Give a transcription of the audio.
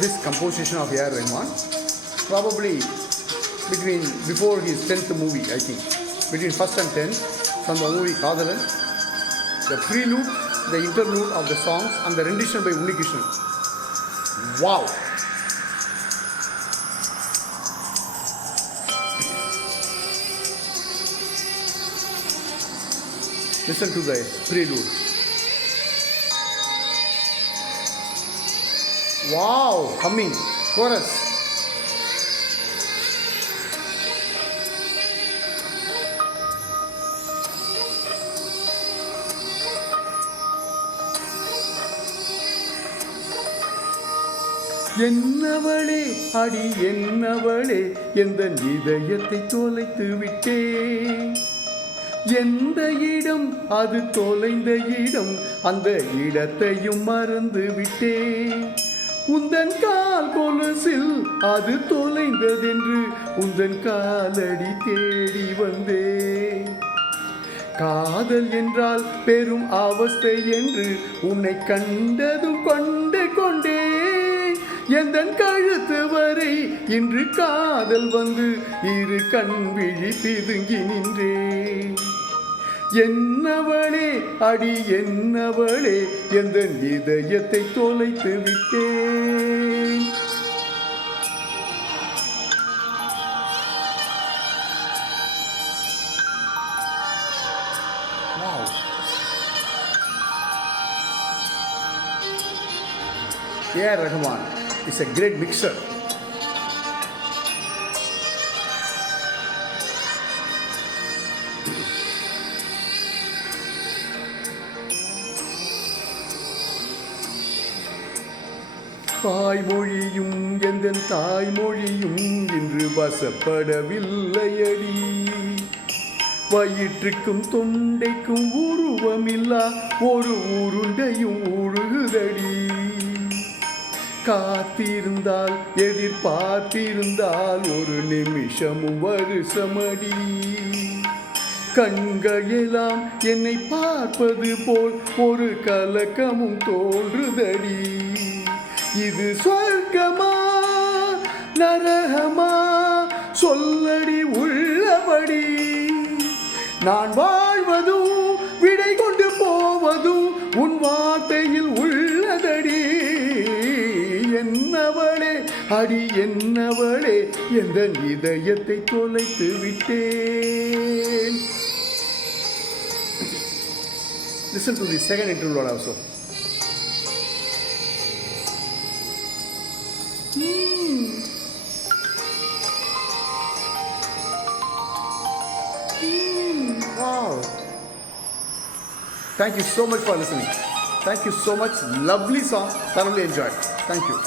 this composition of A.R. Rahman, probably before his 10th movie, I think, between first and 10th, from the movie Kadalan, the prelude, the interlude of the songs, and the rendition by Unnikrishnan. Wow! Listen to the prelude. Wow! Humming, chorus. Ennavale அடி என்னவளே எந்தன் இதயத்தை தொலைத்து விட்டேன். எந்த இடம் அது தொலைந்த இடம், அந்த இடத்தையும் மறந்து விட்டேன். உந்தன் கால் கொலுசில் அது தொலைந்ததென்று உந்தன் காலடி தேடி வந்தேன். காதல் என்றால் பெரும் அவஸ்தை என்று உன்னை கண்டதும் கொண்டேன். எந்தன் கழுத்து வரை இன்று காதல் வந்து இரு கண் விழி பிதுங்கி நின்றேன். என்னவளே அடி என்னவளே எந்தன் இதயத்தை தொலைத்து விட்டேன். A.R. Rahman is a great mixer. தாய்மொழியும் எந்தன் தாய்மொழியும் இன்று வசப்படவில்லையடி. வயிற்றுக்கும் தொண்டைக்கும் உருவமில்லா ஒரு உருண்டையும் உருகுதடி. காத்திருந்தால் எதிர்பார்த்திருந்தால் ஒரு நிமிஷமும் வருஷமடி. கண்கள் எல்லாம் என்னை பார்ப்பது போல் ஒரு கலக்கமும் தோன்றுதடி. இது சொர்க்கமா நரகமா சொல்லடி உள்ளபடி. நான் வாழ்வதும் விடை கொண்டு போவதும் உன் வார்த்தையில் உள்ளதடி. என்னவளே அடி என்னவளே எந்தன் இதயத்தை தொலைத்து விட்டேன். Listen to the second interlude also. Wow. Thank you so much for listening. Thank you so much. Lovely song. Thoroughly enjoyed. Thank you.